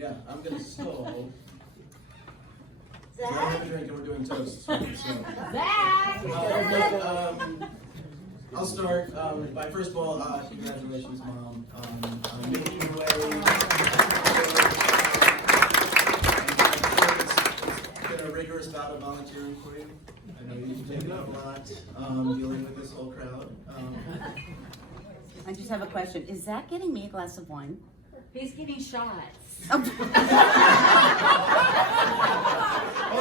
Yeah, I'm gonna stall. Zach? I have a drink and we're doing toasts. So. Zach! I'll start by first of all, congratulations, Mom, on making your way. It's been a rigorous bout of volunteering for you. I know you've taken up a lot dealing with this whole crowd. I just have a question. Is Zach getting me a glass of wine? He's getting shots. Hold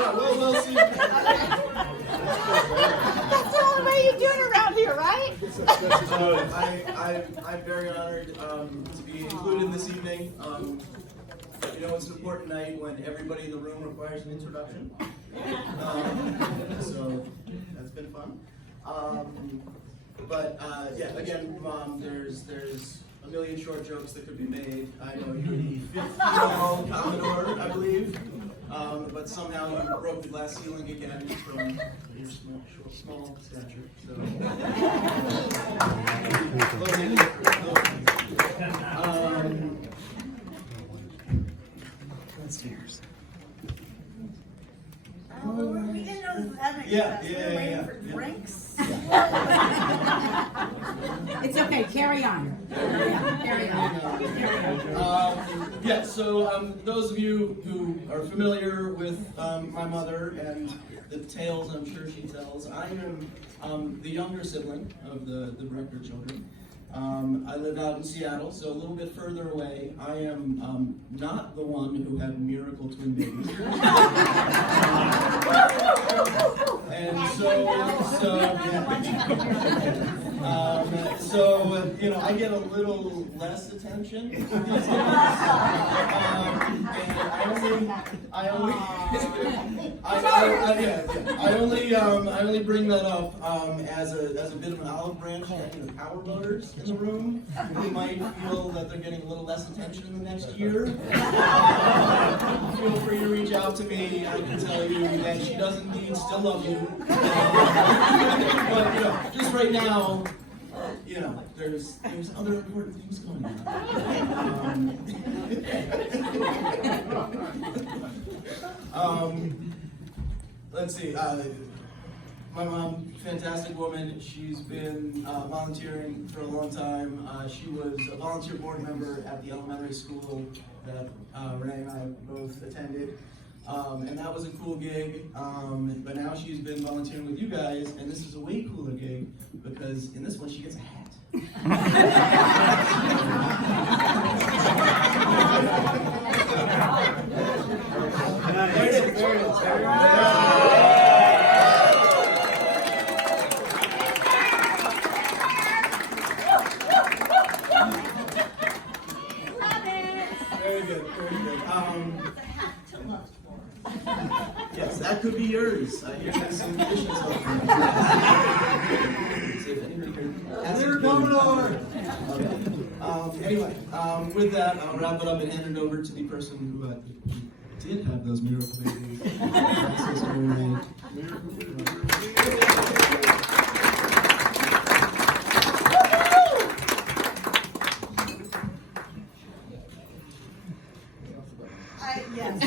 on, we'll see. That's the only way you do it around here, right? I'm very honored to be included this evening. You know, it's an important night when everybody in the room requires an introduction. So that's been fun. Yeah, again, Mom, there's a million short jokes that could be made. I know you're the 50-year-old Commodore, I believe, but somehow you broke the glass ceiling again from your small stature. So. Downstairs. We didn't know this was happening. Yeah. We were waiting for drinks. It's okay. Carry on. Carry on. Yeah, so those of you who are familiar with my mother and the tales I'm sure she tells, I am the younger sibling of the Brecker children. I live out in Seattle, so a little bit further away. I am not the one who had miracle twin babies. You know, I get a little less attention these days. I only bring that up as a bit of an olive branch to any of the power voters in the room who might feel that they're getting a little less attention in the next year. Feel free to reach out to me. I can tell you that she does indeed still love you. But you know, just right now, you know, there's other important things going on. Let's see. My mom, fantastic woman. She's been volunteering for a long time. She was a volunteer board member at the elementary school that Renee and I both attended. And that was a cool gig, but now she's been volunteering with you guys, and this is a way cooler gig, because in this one she gets a hat. There it is. Very good. Yes, that could be yours. You're getting some conditions on it. Commodore! Okay. Anyway, with that, I'll wrap it up and hand it over to the person who did have those miracle babies. Yes.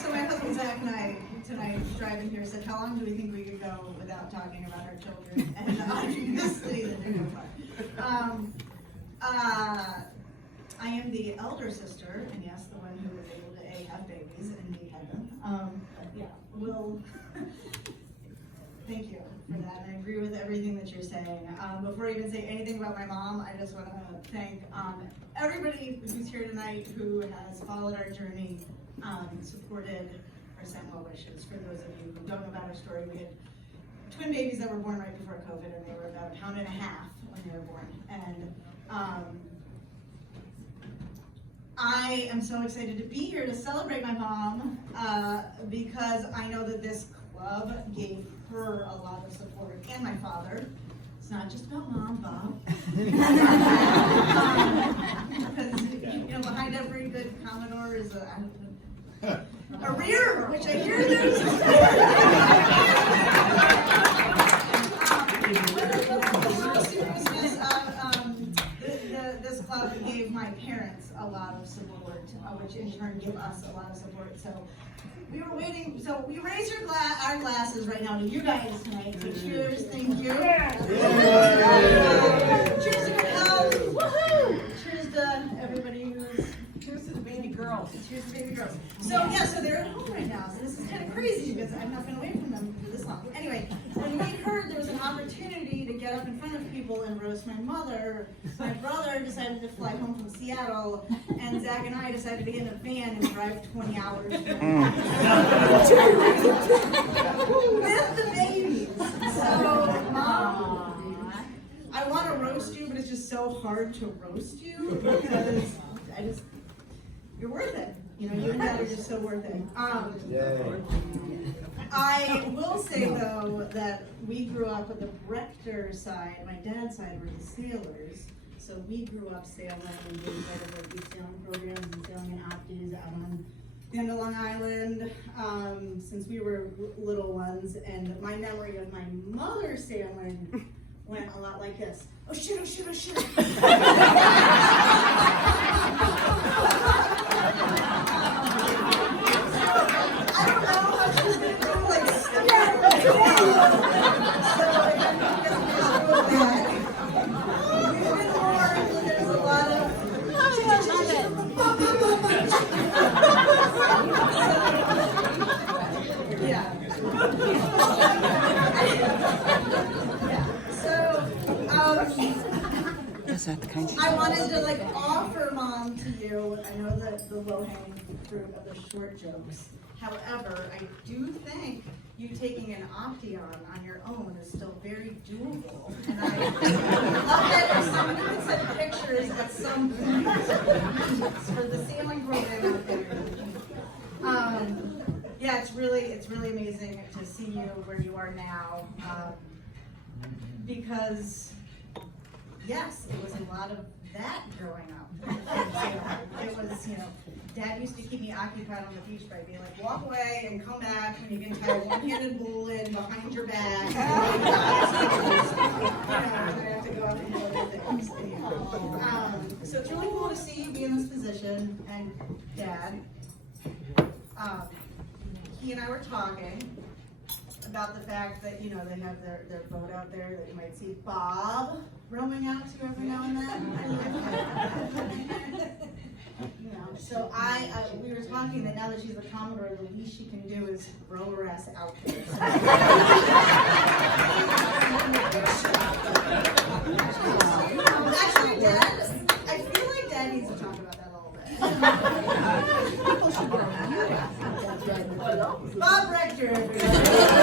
So my husband Zach and I tonight driving here said, how long do we think we could go without talking about our children? And obviously that didn't go far. I am the elder sister, and yes, the one who was able to A, have babies, and B, had them. But yeah, thank you for that. And I agree with everything that you're saying. Before I even say anything about my mom, I just want to thank everybody who's here tonight who has followed our journey, supported, or sent well wishes. For those of you who don't know about our story, we had twin babies that were born right before COVID, and they were about 1.5 pounds when they were born. And I am so excited to be here to celebrate my mom because I know that this club gave her a lot of support, and my father. It's not just about Mom, Bob. Because you know, behind every good Commodore is a rear, which I hear there's. This club gave my parents a a lot of support, which in turn give us a lot of support. So we were waiting, so we raise our glasses right now to you guys tonight. So cheers, thank you. Cheers to good health. Woohoo! Cheers to everybody who's. Cheers to the baby girls. Cheers to baby girls. So yeah, so they're at home right now. So this is kind of crazy because I've not been away from them for this long. Anyway, when we heard there was an opportunity to get up in front of people and roast my mother, my brother decided to fly home from Seattle, and Zach and I decided to get in a van and drive 20 hours with the babies. So, Mom, I want to roast you, but it's just so hard to roast you because you're worth it. You know, you and Dad are just so worth it. I will say though that we grew up with the Brechter side. My dad's side were the sailors, so we grew up sailing and being part of like these sailing programs and sailing in Opties out on the end of Long Island since we were little ones. And my memory of my mother sailing went a lot like this. Oh shit! Oh shit! Oh shit! I don't know how she's gonna do like there's a lot of yeah. So Is that the kind of? I wanted to like offer Mom to you. I know that the low-hanging fruit of the short jokes. However, I do think you taking an Option on your own is still very doable. And I love that if somebody could send pictures at some point for the sailing program out there. Yeah, it's really amazing to see you where you are now. Because yes, it was a lot of that growing up. It was, you know, Dad used to keep me occupied on the beach by being like, walk away and come back when you can tie a one-handed bullet behind your back. You know, I have to go out and do other things. So it's really cool to see you be in this position. And Dad, he and I were talking about the fact that, you know, they have their boat out there that you might see Bob roaming out to every now and then. You know, so we were talking that now that she's a Commodore, the least she can do is row her ass out there. Actually, Dad, I feel like Dad needs to talk about that a little bit. Bob Rector, everybody.